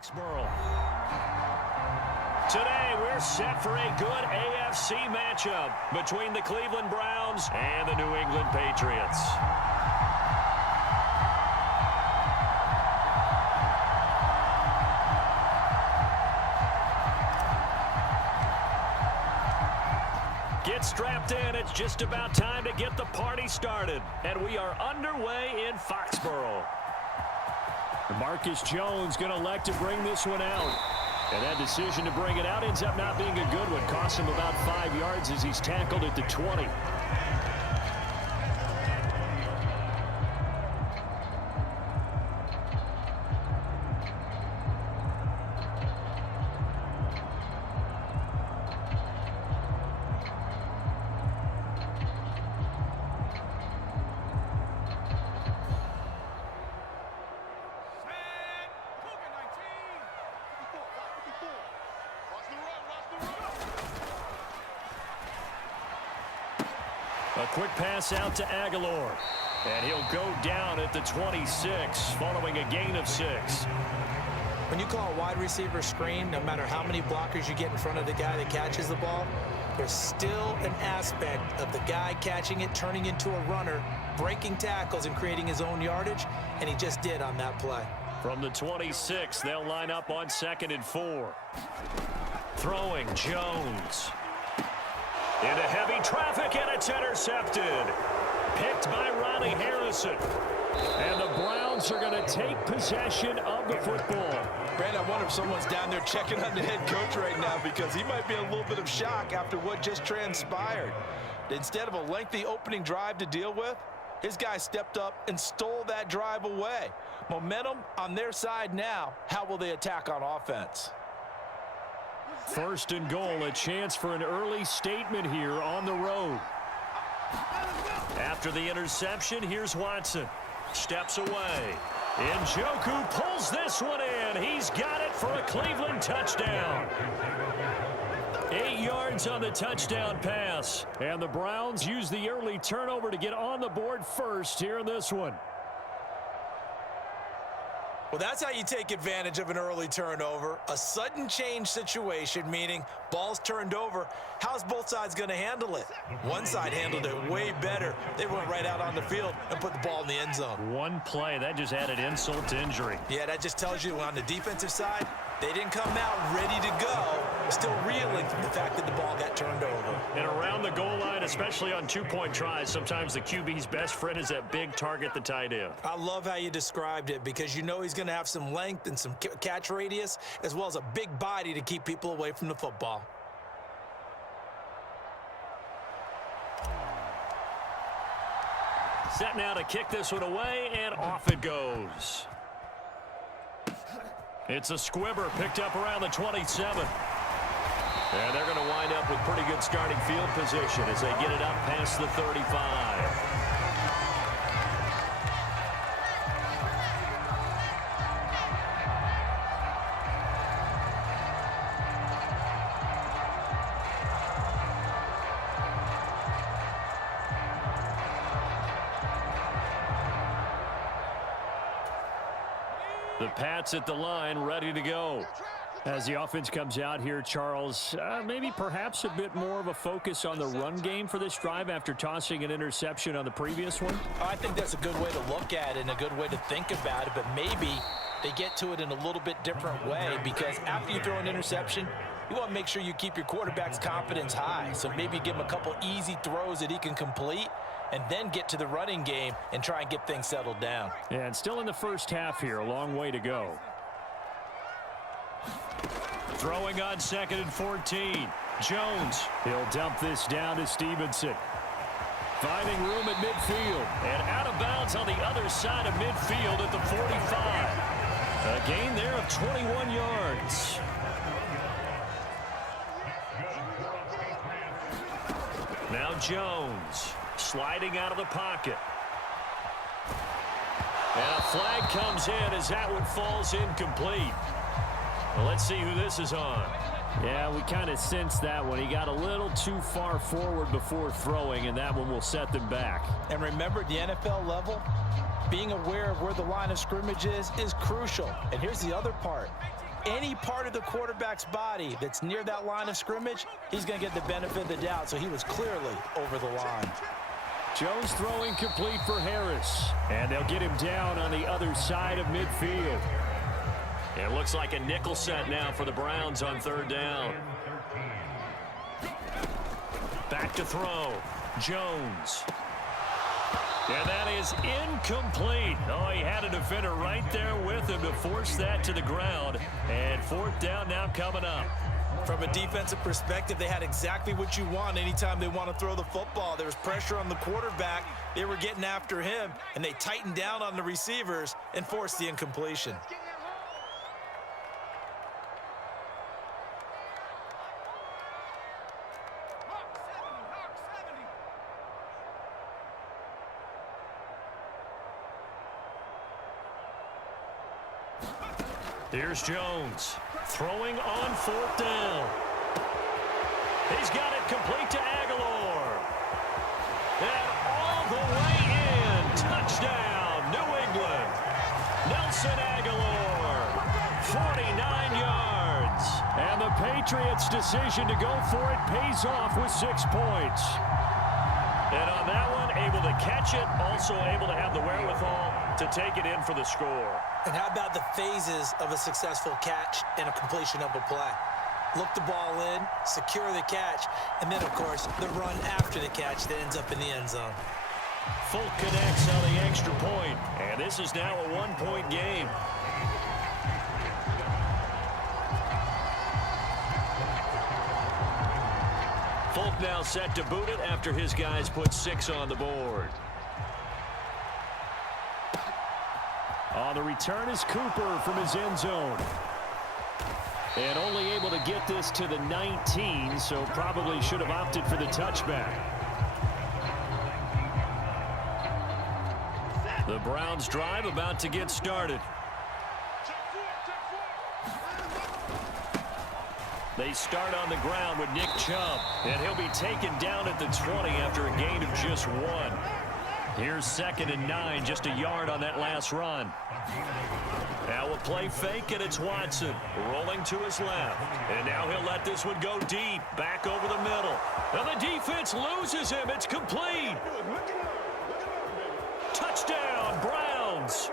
Foxborough. Today, we're set for a good AFC matchup between the Cleveland Browns and the New England Patriots. Get strapped in. It's just about time to get the party started. And we are underway in Foxborough. Marcus Jones going to elect to bring this one out. And that decision to bring it out ends up not being a good one. Costs him about 5 yards as he's tackled at the 20. A quick pass out to Aguilar. And he'll go down at the 26 following a gain of 6. When you call a wide receiver screen, no matter how many blockers you get in front of the guy that catches the ball, there's still an aspect of the guy catching it, turning into a runner, breaking tackles and creating his own yardage, and he just did on that play. From the 26, they'll line up on 2nd and 4. Throwing Jones. Into heavy traffic, and it's intercepted. Picked by Ronnie Harrison. And the Browns are going to take possession of the football. Brandon, I wonder if someone's down there checking on the head coach right now because he might be in a little bit of shock after what just transpired. Instead of a lengthy opening drive to deal with, his guy stepped up and stole that drive away. Momentum on their side now. How will they attack on offense? 1st and goal, a chance for an early statement here on the road. After the interception, here's Watson. Steps away. Njoku pulls this one in. He's got it for a Cleveland touchdown. 8 yards on the touchdown pass. And the Browns use the early turnover to get on the board first here in this one. Well, that's how you take advantage of an early turnover. A sudden change situation, meaning ball's turned over. How's both sides going to handle it? One side handled it way better. They went right out on the field and put the ball in the end zone. One play, that just added insult to injury. Yeah, that just tells you on the defensive side, they didn't come out ready to go, still reeling from the fact that the ball got turned over. And around the goal line, especially on two-point tries, sometimes the QB's best friend is that big target, the tight end. I love how you described it because you know he's going to have some length and some catch radius as well as a big body to keep people away from the football. Set now to kick this one away, and off it goes. It's a squibber picked up around the 27. And they're going to wind up with pretty good starting field position as they get it up past the 35. The Pats at the line, ready to go. As the offense comes out here, Charles, maybe perhaps a bit more of a focus on the run game for this drive after tossing an interception on the previous one? I think that's a good way to look at it and a good way to think about it, but maybe they get to it in a little bit different way because after you throw an interception, you want to make sure you keep your quarterback's confidence high. So maybe give him a couple easy throws that he can complete and then get to the running game and try and get things settled down. And still in the first half here, a long way to go. Throwing on 2nd and 14. Jones, he'll dump this down to Stevenson. Finding room at midfield. And out of bounds on the other side of midfield at the 45. A gain there of 21 yards. Now Jones. Sliding out of the pocket. And a flag comes in as that one falls incomplete. Well, let's see who this is on. Yeah, we kind of sensed that one. He got a little too far forward before throwing, and that one will set them back. And remember, at the NFL level, being aware of where the line of scrimmage is crucial. And here's the other part. any part of the quarterback's body that's near that line of scrimmage, he's going to get the benefit of the doubt. So he was clearly over the line. Jones throwing complete for Harris. And they'll get him down on the other side of midfield. It looks like a nickel set now for the Browns on third down. Back to throw. Jones. And that is incomplete. Oh, he had a defender right there with him to force that to the ground. And fourth down now coming up. From a defensive perspective, they had exactly what you want anytime they want to throw the football. There was pressure on the quarterback. They were getting after him, and they tightened down on the receivers and forced the incompletion. Here's Jones throwing on fourth down. He's got it complete to Aguilar. And all the way in. Touchdown, New England. Nelson Aguilar, 49 yards. And the Patriots' decision to go for it pays off with 6 points. And on that one, able to catch it, also able to have the wherewithal to take it in for the score. And how about the phases of a successful catch and a completion of a play? Look the ball in, secure the catch, and then, of course, the run after the catch that ends up in the end zone. Folk connects on the extra point, and this is now a 1-point game. Folk now set to boot it after his guys put 6 on the board. On the return is Cooper from his end zone. And only able to get this to the 19, so probably should have opted for the touchback. The Browns drive about to get started. They start on the ground with Nick Chubb, and he'll be taken down at the 20 after a gain of just 1. Here's 2nd and 9, just a yard on that last run. Now a play fake, and it's Watson rolling to his left. And now he'll let this one go deep, back over the middle. And the defense loses him. It's complete. Touchdown, Browns.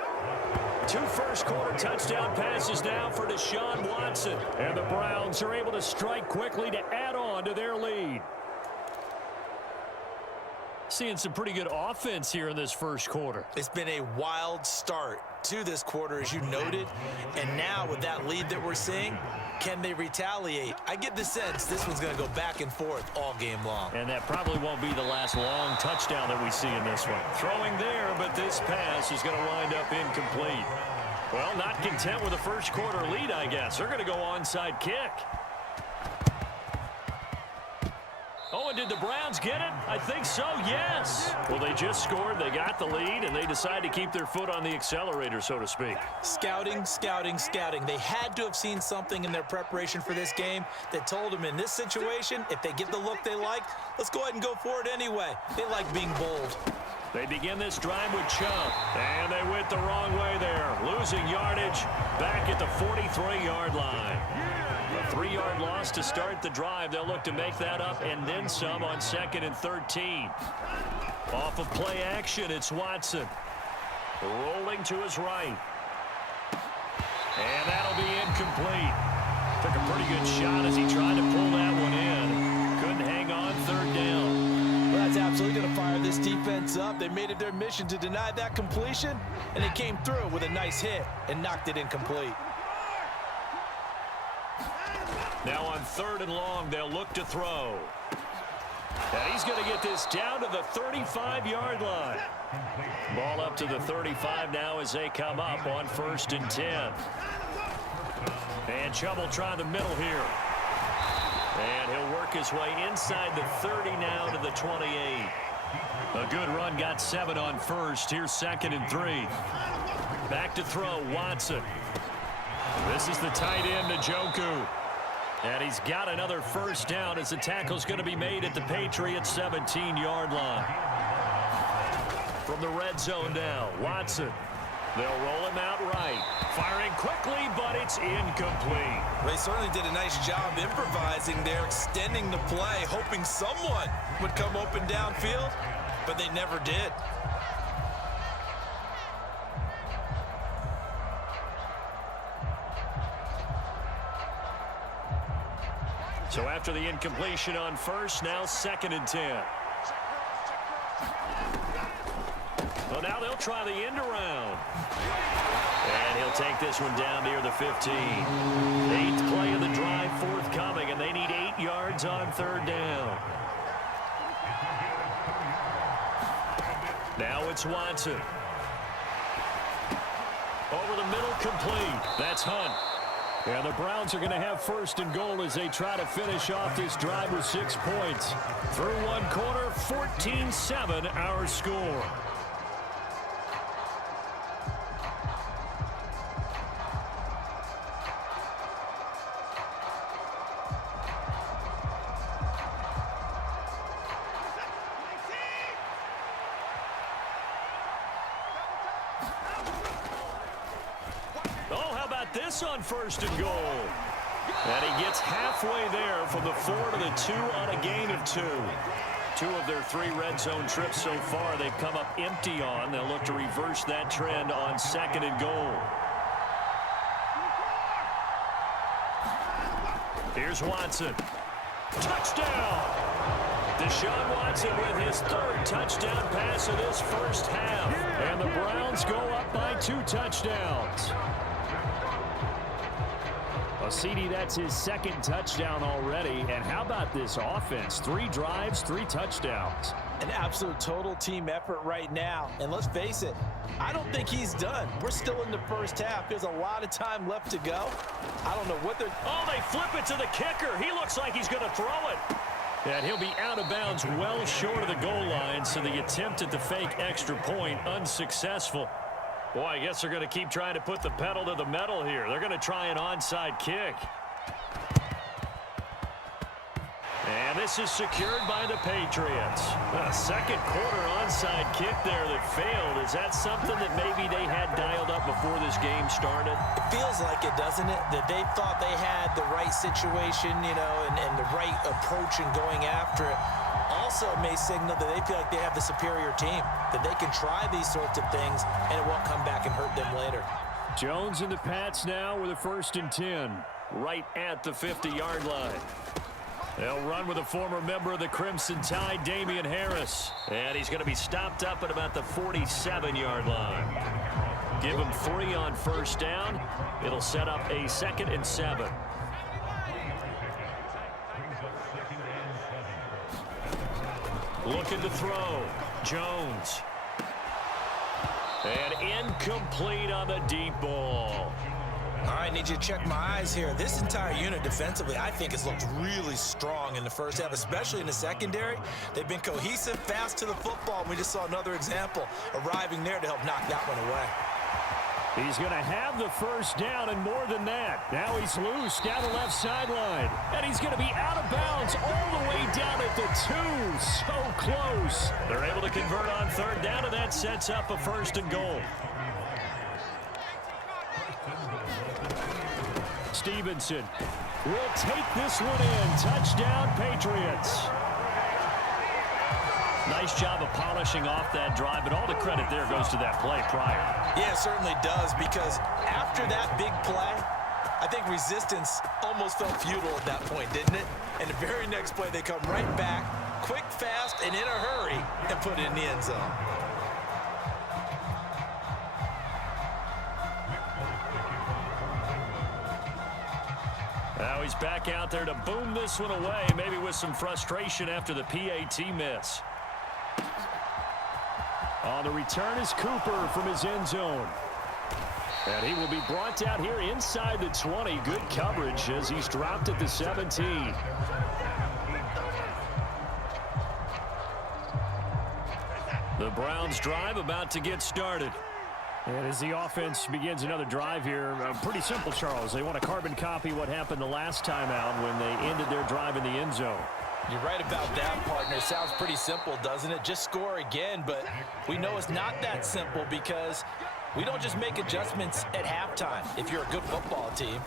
2 first-quarter touchdown passes now for Deshaun Watson. And the Browns are able to strike quickly to add on to their lead. Seeing some pretty good offense here in this first quarter. It's been a wild start to this quarter, as you noted. And now with that lead that we're seeing, can they retaliate? I get the sense this one's going to go back and forth all game long. And that probably won't be the last long touchdown that we see in this one. Throwing there, but this pass is going to wind up incomplete. Well, not content with a first quarter lead, I guess. They're going to go onside kick. Oh, and did the Browns get it? I think so, yes. Well, they just scored, they got the lead, and they decide to keep their foot on the accelerator, so to speak. Scouting, scouting, scouting. They had to have seen something in their preparation for this game that told them in this situation, if they get the look they like, let's go ahead and go for it anyway. They like being bold. They begin this drive with Chubb, and they went the wrong way there. Losing yardage back at the 43-yard line. A 3-yard loss to start the drive. They'll look to make that up and then some on 2nd and 13. Off of play action, it's Watson. Rolling to his right. And that'll be incomplete. Took a pretty good shot as he tried to pull that one in. Couldn't hang on, 3rd down. Well, that's absolutely going to fire this defense up. They made it their mission to deny that completion, and they came through with a nice hit and knocked it incomplete. Now on 3rd and long, they'll look to throw. And he's going to get this down to the 35-yard line. Ball up to the 35 now as they come up on 1st and 10. And Chubb will try the middle here. And he'll work his way inside the 30 now to the 28. A good run, got 7 on 1st. Here's 2nd and 3. Back to throw, Watson. This is the tight end, Njoku. And he's got another 1st down as the tackle's going to be made at the Patriots' 17-yard line. From the red zone now, Watson They'll roll him out right. Firing quickly, but it's incomplete. They certainly did a nice job improvising there, extending the play, hoping someone would come open downfield, but they never did. So after the incompletion on first, now 2nd and 10. Well, now they'll try the end around. And he'll take this one down near the 15. 8th play of the drive forthcoming, and they need 8 yards on 3rd down. Now it's Watson. Over the middle, complete. That's Hunt. And the Browns are going to have 1st and goal as they try to finish off this drive with 6 points. Through one quarter, 14-7 our score. This on 1st and goal. And he gets halfway there from the 4 to the 2 on a gain of 2. 2 of their 3 red zone trips so far they've come up empty on. They'll look to reverse that trend on 2nd and goal. Here's Watson. Touchdown! Deshaun Watson with his 3rd touchdown pass of this first half. And the Browns go up by 2 touchdowns. Well, CD, that's his 2nd touchdown already. And how about this offense? 3 drives, 3 touchdowns. An absolute total team effort right now. And let's face it, I don't think he's done. We're still in the first half. There's a lot of time left to go. I don't know what they're... Oh, they flip it to the kicker. He looks like he's going to throw it. And he'll be out of bounds well short of the goal line, so the attempt at the fake extra point unsuccessful. Boy, I guess they're going to keep trying to put the pedal to the metal here. They're going to try an onside kick. And this is secured by the Patriots. A 2nd quarter onside kick there that failed. Is that something that maybe they had dialed up before this game started? It feels like it, doesn't it? That they thought they had the right situation, you know, and the right approach in going after it. Also may signal that they feel like they have the superior team, that they can try these sorts of things and it won't come back and hurt them later. Jones and the Pats now with a 1st and 10, right at the 50-yard line. They'll run with a former member of the Crimson Tide, Damian Harris. And he's going to be stopped up at about the 47-yard line. Give him 3 on 1st down. It'll set up a 2nd and 7. Looking to throw. Jones. And incomplete on the deep ball. All right, need you to check my eyes here. This entire unit defensively, I think, has looked really strong in the first half, especially in the secondary. They've been cohesive, fast to the football, and we just saw another example arriving there to help knock that one away. He's going to have the 1st down and more than that. Now he's loose down the left sideline. And he's going to be out of bounds all the way down at the 2. So close. They're able to convert on 3rd down, and that sets up a 1st and goal. Stevenson will take this one in. Touchdown, Patriots. Nice job of polishing off that drive, but all the credit there goes to that play prior. Yeah, it certainly does, because after that big play, I think resistance almost felt futile at that point, didn't it? And the very next play, they come right back, quick, fast, and in a hurry, and put it in the end zone. Now he's back out there to boom this one away, maybe with some frustration after the PAT miss. On the return is Cooper from his end zone. And he will be brought out here inside the 20. Good coverage as he's dropped at the 17. The Browns drive about to get started. And as the offense begins another drive here, pretty simple, Charles. They want to carbon copy what happened the last time out when they ended their drive in the end zone. You're right about that, partner. Sounds pretty simple, doesn't it? Just score again, but we know it's not that simple because We don't just make adjustments at halftime if you're a good football team.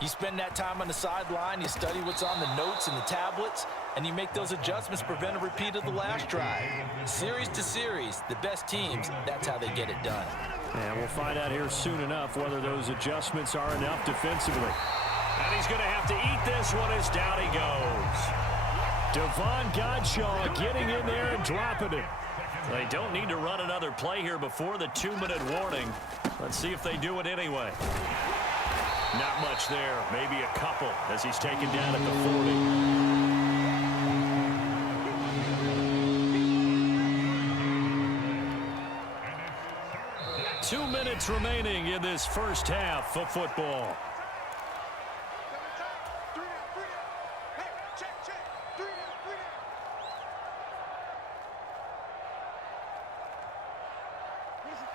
You spend that time on the sideline, you study what's on the notes and the tablets, and you make those adjustments to prevent a repeat of the last drive. Series to series, the best teams, that's how they get it done. And we'll find out here soon enough whether those adjustments are enough defensively. And he's going to have to eat this one as down he goes. Devon Godshaw getting in there and dropping it. They don't need to run another play here before the 2-minute warning. Let's see if they do it anyway. Not much there, maybe a couple as he's taken down at the 40. 2 minutes remaining in this first half of football.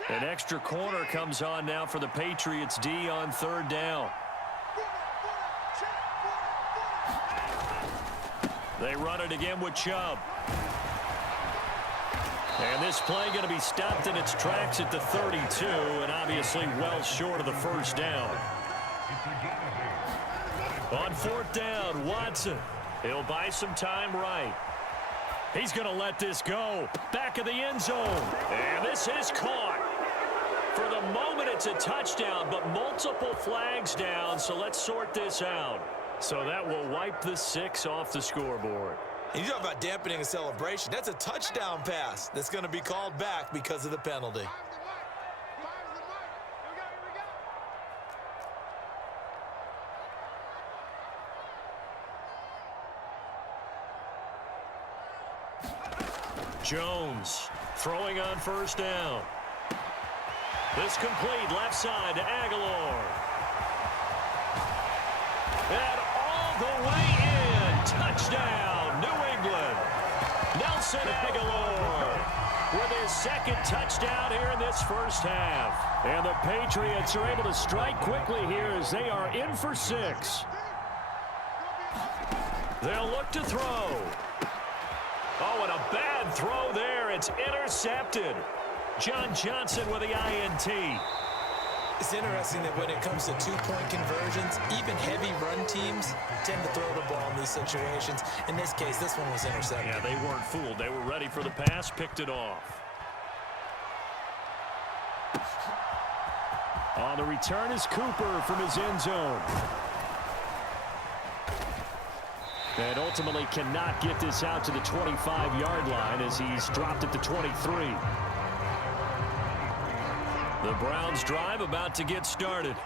An extra corner comes on now for the Patriots D on 3rd down. They run it again with Chubb. And this play going to be stopped in its tracks at the 32, and obviously well short of the first down. On 4th down, Watson. He'll buy some time right. He's going to let this go. Back of the end zone. And this is caught. For the moment, it's a touchdown, but multiple flags down, so let's sort this out. So that will wipe the 6 off the scoreboard. You talk about dampening a celebration. That's a touchdown pass that's going to be called back because of the penalty. Jones throwing on 1st down. This complete left side to Aguilar. And all the way in. Touchdown, New England. Nelson Aguilar with his 2nd touchdown here in this first half. And the Patriots are able to strike quickly here as they are in for 6. They'll look to throw. Oh, and a bad throw there. It's intercepted. John Johnson with the INT. It's interesting that when it comes to 2-point conversions, even heavy run teams tend to throw the ball in these situations. In this case, this one was intercepted. Yeah, they weren't fooled. They were ready for the pass, picked it off. On the return is Cooper from his end zone. And ultimately cannot get this out to the 25-yard line as he's dropped at the 23. The Browns drive about to get started.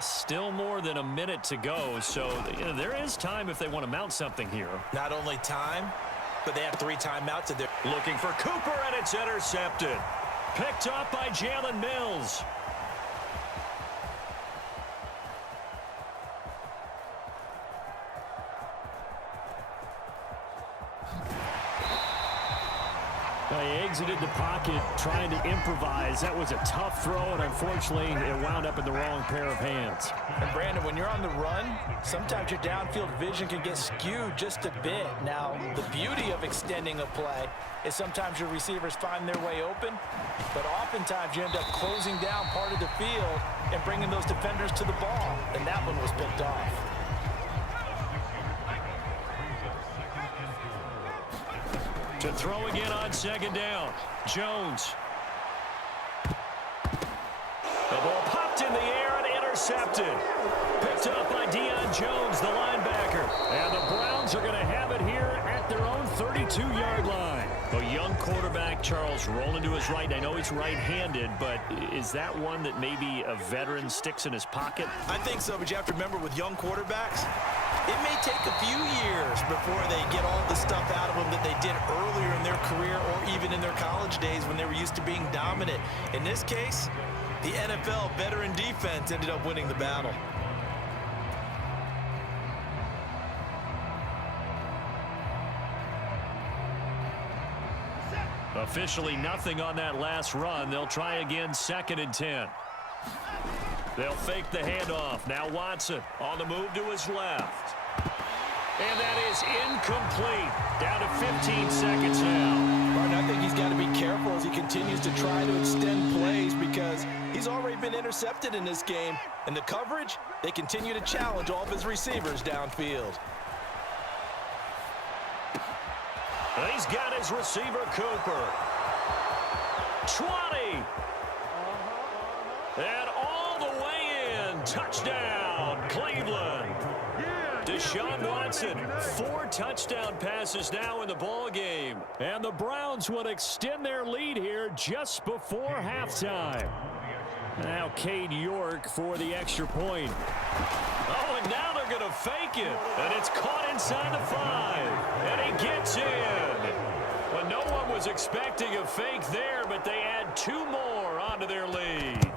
Still more than a minute to go, so there is time if they want to mount something here. Not only time, but they have 3 timeouts. And they're looking for Cooper, and it's intercepted. Picked up by Jalen Mills. They exited the pocket trying to improvise. That was a tough throw, and unfortunately, it wound up in the wrong pair of hands. And Brandon, when you're on the run, sometimes your downfield vision can get skewed just a bit. Now, the beauty of extending a play is sometimes your receivers find their way open, but oftentimes you end up closing down part of the field and bringing those defenders to the ball, and that one was picked off. To throw again on 2nd down. Jones. The ball popped in the air and intercepted. Picked up by Deion Jones, the linebacker. And the Browns are going to have it here at their own 32-yard line. A young quarterback, Charles, rolling to his right. I know he's right-handed, but is that one that maybe a veteran sticks in his pocket? I think so, but you have to remember with young quarterbacks, it may take a few years before they get all the stuff out of them that they did earlier in their career or even in their college days when they were used to being dominant. In this case, the NFL veteran defense ended up winning the battle. Officially nothing on that last run. They'll try again 2nd and 10. They'll fake the handoff. Now Watson on the move to his left. And that is incomplete. Down to 15 seconds now. Martin, I think he's got to be careful as he continues to try to extend plays because he's already been intercepted in this game. And the coverage, they continue to challenge all of his receivers downfield. He's got his receiver, Cooper. 20. And all the way in. Touchdown, Cleveland. Deshaun Watson, 4 touchdown passes now in the ball game. And the Browns would extend their lead here just before halftime. Now Cade York for the extra point. Oh, and now they're going to fake it. And it's caught inside the 5. And he gets in. Well, no one was expecting a fake there, but they add 2 more onto their lead.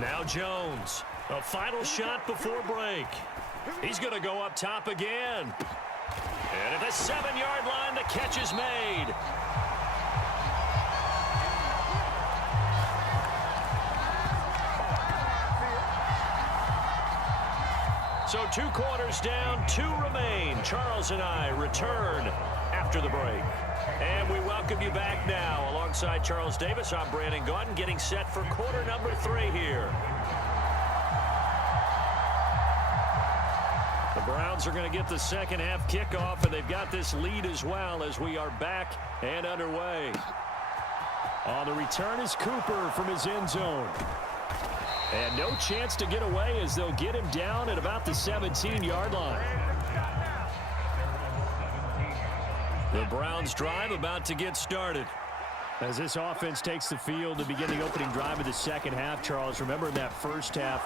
Now Jones, a final shot before break. He's going to go up top again. And at the 7-yard line, the catch is made. So 2 quarters down, 2 remain. Charles and I return after the break. And we welcome you back now. Alongside Charles Davis, I'm Brandon Gaudin, getting set for quarter number 3 here. The Browns are going to get the second half kickoff, and they've got this lead as well as we are back and underway. On the return is Cooper from his end zone. And no chance to get away as they'll get him down at about the 17-yard line. The Browns drive about to get started. As this offense takes the field to begin the opening drive of the second half, Charles, remember in that first half,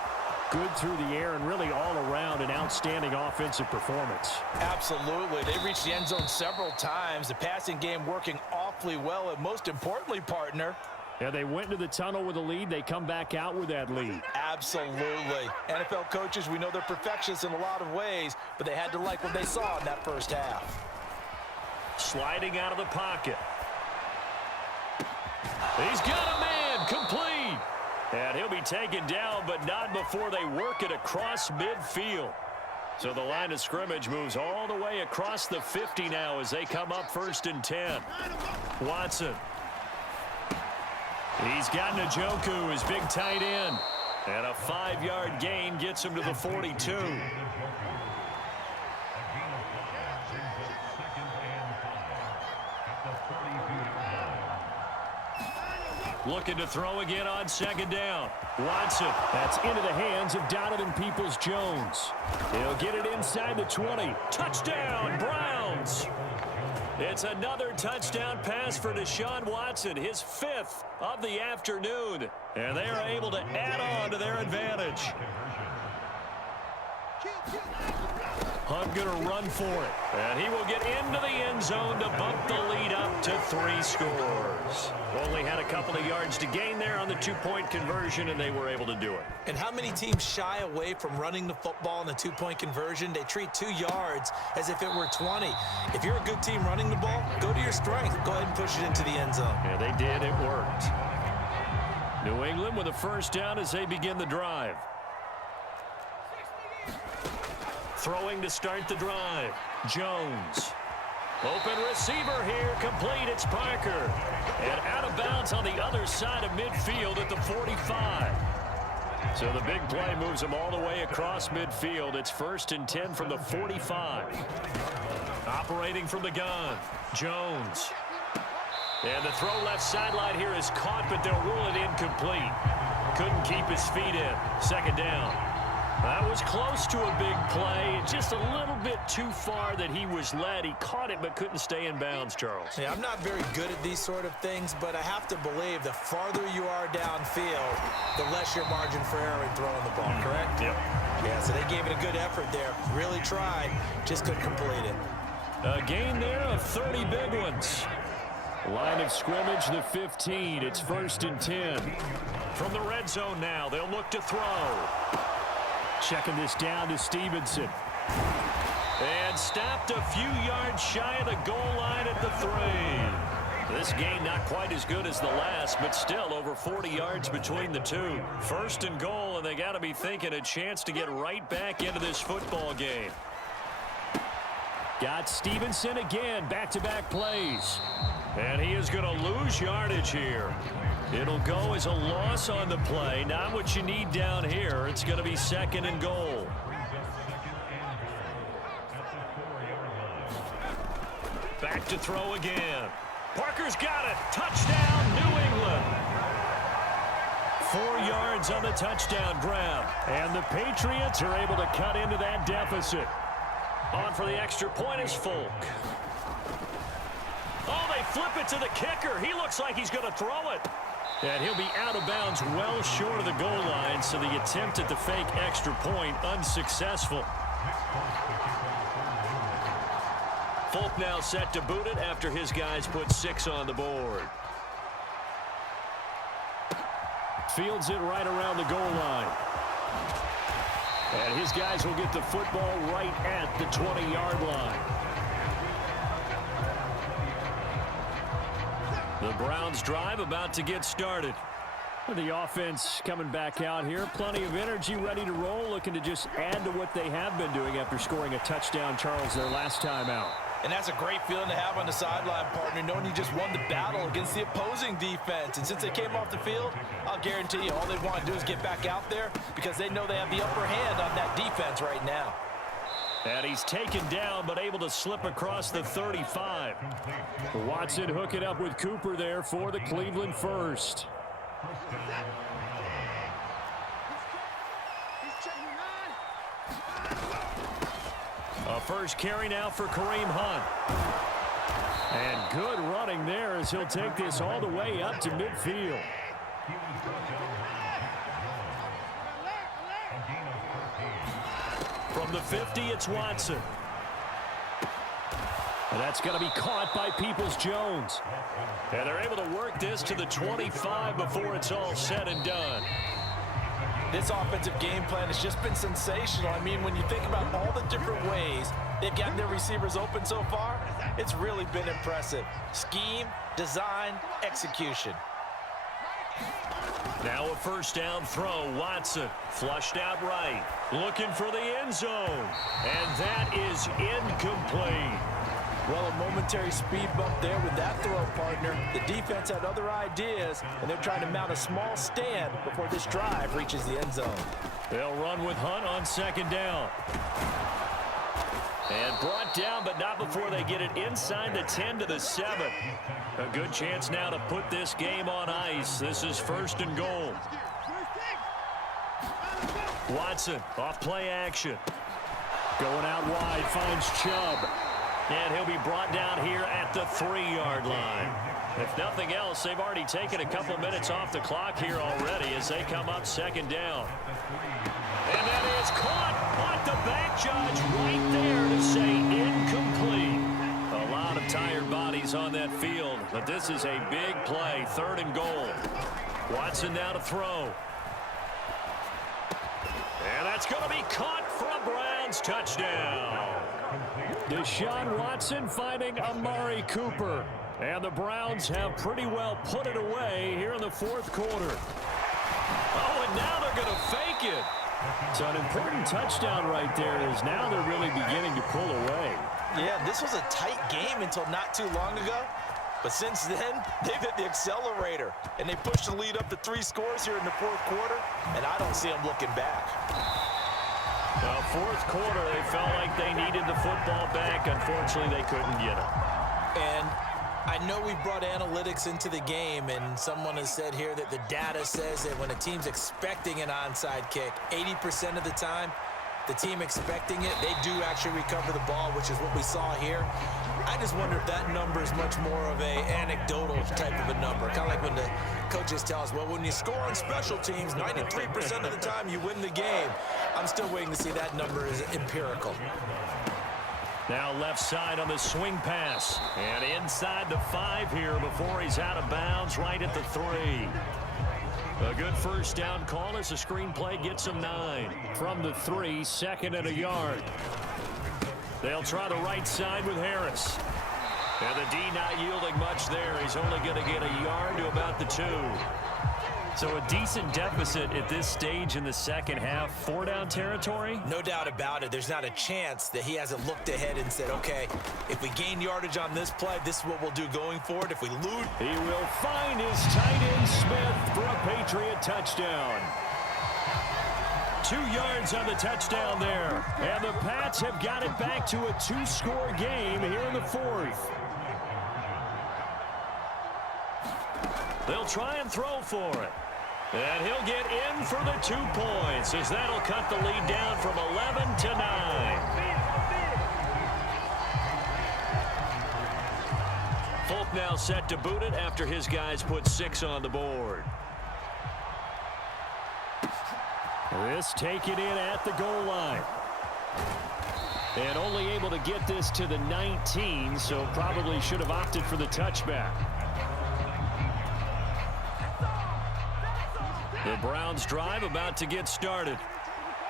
good through the air and really all around an outstanding offensive performance. Absolutely. They reached the end zone several times. The passing game working awfully well. And most importantly, partner, yeah, they went into the tunnel with a lead. They come back out with that lead. absolutely. NFL coaches, we know they're perfectionists in a lot of ways, but they had to like what they saw in that first half. Sliding out of the pocket. He's got a man, complete. And he'll be taken down, but not before they work it across midfield. So the line of scrimmage moves all the way across the 50 now as they come up 1st and 10. Watson. He's got Njoku, his big tight end. And a 5-yard gain gets him to the 42. Looking to throw again on 2nd down. Watson, that's into the hands of Donovan Peoples-Jones. He'll get it inside the 20. Touchdown, Browns! It's another touchdown pass for Deshaun Watson, his 5th of the afternoon. And they are able to add on to their advantage. Hunt going to run for it. And he will get into the end zone to bump the lead up to 3 scores. Only had a couple of yards to gain there on the 2-point conversion, and they were able to do it. And how many teams shy away from running the football in the 2-point conversion? They treat 2 yards as if it were 20. If you're a good team running the ball, go to your strength. Go ahead and push it into the end zone. Yeah, they did. It worked. New England with a 1st down as they begin the drive. Throwing to start the drive. Jones. Open receiver here. Complete. It's Parker. And out of bounds on the other side of midfield at the 45. So the big play moves them all the way across midfield. It's 1st and 10 from the 45. Operating from the gun. Jones. And the throw left sideline here is caught, but they'll rule it incomplete. Couldn't keep his feet in. 2nd down. That was close to a big play. Just a little bit too far that he was led. He caught it but couldn't stay in bounds, Charles. Yeah, I'm not very good at these sort of things, but I have to believe the farther you are downfield, the less your margin for error in throwing the ball, correct? Yep. Yeah, so they gave it a good effort there. Really tried, just couldn't complete it. A gain there of 30 big ones. Line of scrimmage, the 15. It's 1st and 10. From the red zone now, they'll look to throw. Checking this down to Stevenson. And stopped a few yards shy of the goal line at the 3. This gain not quite as good as the last, but still over 40 yards between the two. 1st and goal, and they got to be thinking a chance to get right back into this football game. Got Stevenson again, back-to-back plays. And he is going to lose yardage here. It'll go as a loss on the play. Not what you need down here. It's going to be 2nd and goal. Back to throw again. Parker's got it. Touchdown, New England. 4 yards on the touchdown grab. And the Patriots are able to cut into that deficit. On for the extra point is Folk. Oh, they flip it to the kicker. He looks like he's going to throw it. And he'll be out of bounds well short of the goal line, so the attempt at the fake extra point unsuccessful. Folk now set to boot it after his guys put 6 on the board. Fields it right around the goal line. And his guys will get the football right at the 20-yard line. The Browns drive about to get started. The offense coming back out here. Plenty of energy, ready to roll, looking to just add to what they have been doing after scoring a touchdown, Charles, their last time out. And that's a great feeling to have on the sideline, partner, knowing you just won the battle against the opposing defense. And since they came off the field, I'll guarantee you all they want to do is get back out there because they know they have the upper hand on that defense right now. And he's taken down but able to slip across the 35. Watson hook it up with Cooper there for the Cleveland first. A first carry now for Kareem Hunt. And good running there as he'll take this all the way up to midfield. From the 50, it's Watson. And that's going to be caught by Peoples-Jones. And they're able to work this to the 25 before it's all said and done. This offensive game plan has just been sensational. I mean, when you think about all the different ways they've gotten their receivers open so far, it's really been impressive. Scheme, design, execution. Now a first down throw. Watson flushed out right. Looking for the end zone. And that is incomplete. Well, a momentary speed bump there with that throw, partner. The defense had other ideas, and they're trying to mount a small stand before this drive reaches the end zone. They'll run with Hunt on second down. And brought down, but not before they get it inside the 10 to the 7. A good chance now to put this game on ice. This is 1st and goal. Watson off play action. Going out wide, finds Chubb. And he'll be brought down here at the 3-yard line. If nothing else, they've already taken a couple minutes off the clock here already as they come up second down. And that is caught on the back judge right there to say incomplete. A lot of tired bodies on that field, but this is a big play, 3rd and goal. Watson now to throw. And that's going to be caught for a Browns touchdown. Deshaun Watson finding Amari Cooper. And the Browns have pretty well put it away here in the 4th quarter. Oh, and now they're going to fake it. So an important touchdown right there is now they're really beginning to pull away. Yeah, this was a tight game until not too long ago. But since then, they've hit the accelerator. And they pushed the lead up to 3 scores here in the 4th quarter. And I don't see them looking back. Well, 4th quarter, they felt like they needed the football back. Unfortunately, they couldn't get it. And I know we brought analytics into the game, and someone has said here that the data says that when a team's expecting an onside kick, 80% of the time, the team expecting it, they do actually recover the ball, which is what we saw here. I just wonder if that number is much more of a anecdotal type of a number, kind of like when the coaches tell us, well, when you score on special teams, 93% of the time you win the game. I'm still waiting to see that number is empirical. Now left side on the swing pass. And inside the 5 here before he's out of bounds right at the 3. A good first down call as the screenplay gets him 9. From the 3, 2nd and a yard. They'll try the right side with Harris. And the D not yielding much there. He's only going to get a yard to about the 2. So a decent deficit at this stage in the second half. 4-down territory? No doubt about it. There's not a chance that he hasn't looked ahead and said, okay, if we gain yardage on this play, this is what we'll do going forward. If we lose, he will find his tight end Smith for a Patriot touchdown. 2 yards on the touchdown there. And the Pats have got it back to a 2-score game here in the 4th. They'll try and throw for it. And he'll get in for the 2 points as that'll cut the lead down from 11 to 9. Folk now set to boot it after his guys put 6 on the board. This taken in at the goal line. And only able to get this to the 19, so probably should have opted for the touchback. The Browns drive about to get started.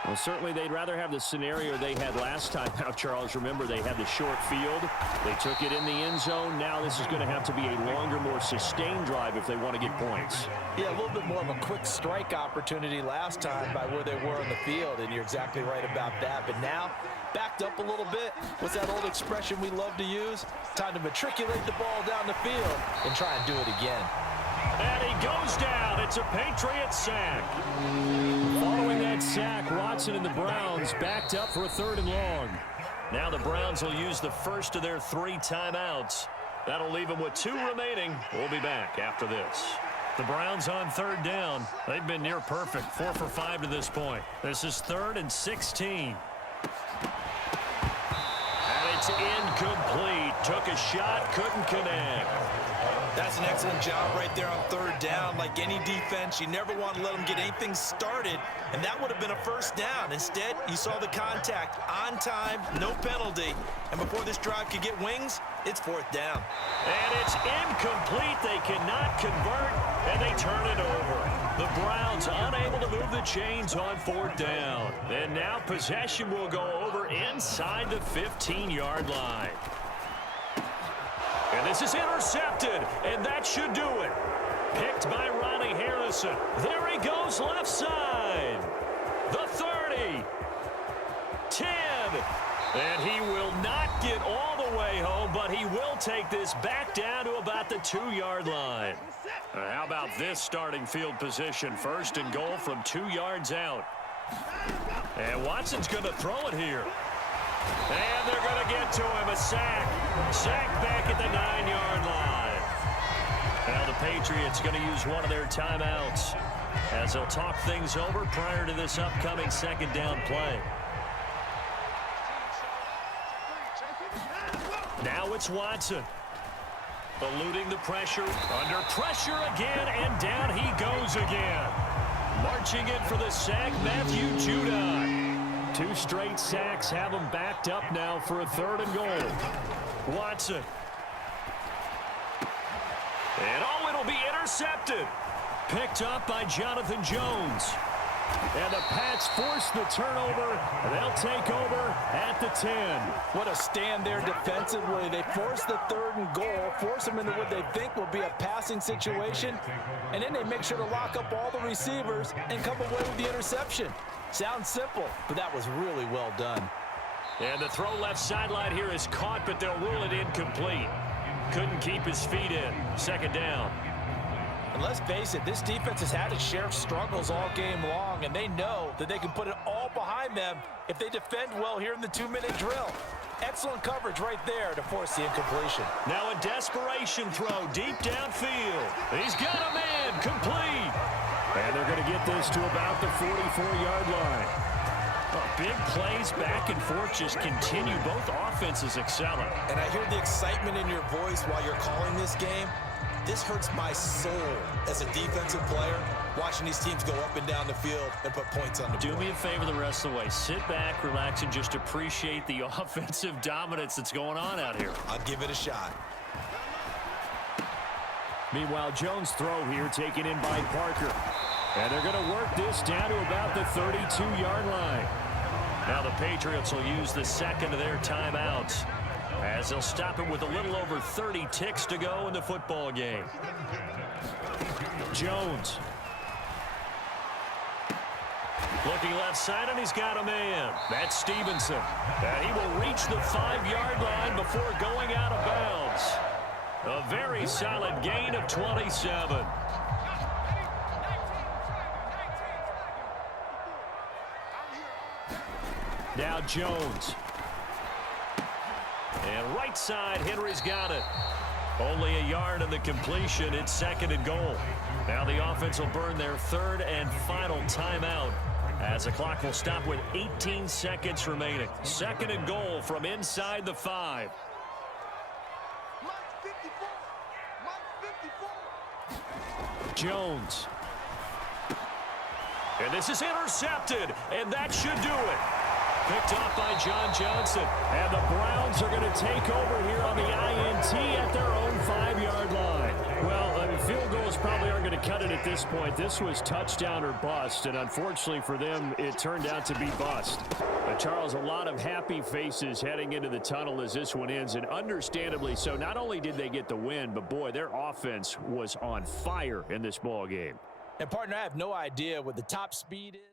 Well, certainly they'd rather have the scenario they had last time out, Charles. Remember, they had the short field. They took it in the end zone. Now this is going to have to be a longer, more sustained drive if they want to get points. Yeah, a little bit more of a quick strike opportunity last time by where they were on the field, and you're exactly right about that. But now, backed up a little bit. What's that old expression we love to use? Time to matriculate the ball down the field and try and do it again. And he goes down. It's a Patriot sack. Following that sack, Watson and the Browns backed up for a 3rd and long. Now the Browns will use the first of their 3 timeouts. That'll leave them with 2 remaining. We'll be back after this. The Browns on 3rd down. They've been near perfect, 4 for 5 to this point. This is 3rd and 16. And it's incomplete. Took a shot, couldn't connect. that's an excellent job right there on 3rd down. Like any defense, you never want to let them get anything started, and that would have been a 1st down. Instead, you saw the contact on time, no penalty, and before this drive could get wings, it's 4th down. And it's incomplete. They cannot convert, and they turn it over. The Browns unable to move the chains on 4th down. And now possession will go over inside the 15-yard line. And this is intercepted, and that should do it. Picked by Ronnie Harrison. There he goes left side. The 30. 10. And he will not get all the way home, but he will take this back down to about the 2-yard line. How about this starting field position? 1st and goal from 2 yards out. And Watson's going to throw it here. And they're going to get to him. A sack. Sack back at the 9-yard line. Now the Patriots going to use one of their timeouts as they'll talk things over prior to this upcoming 2nd down play. Now it's Watson. Eluding the pressure. Under pressure again, and down he goes again. Marching in for the sack, Matthew Judon. 2 straight sacks have him backed up now for a 3rd and goal. Watson. And oh, it'll be intercepted. Picked up by Jonathan Jones. And the Pats force the turnover. They'll take over at the 10. What a stand there defensively. They force the 3rd and goal, force them into what they think will be a passing situation, and then they make sure to lock up all the receivers and come away with the interception. Sounds simple, but that was really well done. And the throw left sideline here is caught, but they'll rule it incomplete. Couldn't keep his feet in. 2nd down. And let's face it, this defense has had its share of struggles all game long, and they know that they can put it all behind them if they defend well here in the 2-minute drill. Excellent coverage right there to force the incompletion. Now a desperation throw deep downfield. He's got a man, complete. And they're going to get this to about the 44-yard line. Big plays back and forth just continue. Both offenses excelling. And I hear the excitement in your voice while you're calling this game. This hurts my soul as a defensive player, watching these teams go up and down the field and put points on the board. Do me a favor the rest of the way. Sit back, relax, and just appreciate the offensive dominance that's going on out here. I'll give it a shot. Meanwhile, Jones' throw here taken in by Parker. And they're going to work this down to about the 32-yard line. Now the Patriots will use the second of their timeouts, as they'll stop it with a little over 30 ticks to go in the football game. Jones. Looking left side, and he's got a man. That's Stevenson. And he will reach the 5-yard line before going out of bounds. A very solid gain of 27. Now Jones. And right side, Henry's got it. Only a yard in the completion. It's second and goal. Now the offense will burn their third and final timeout, as the clock will stop with 18 seconds remaining. Second and goal from inside the 5. Jones. And this is intercepted, and that should do it. Picked off by John Johnson. And the Browns are going to take over here on the INT at their own 5-yard line. Well, field goals probably aren't going to cut it at this point. This was touchdown or bust, and unfortunately for them, it turned out to be bust. Charles, a lot of happy faces heading into the tunnel as this one ends, and understandably so. Not only did they get the win, but boy, their offense was on fire in this ball game. And partner, I have no idea what the top speed is.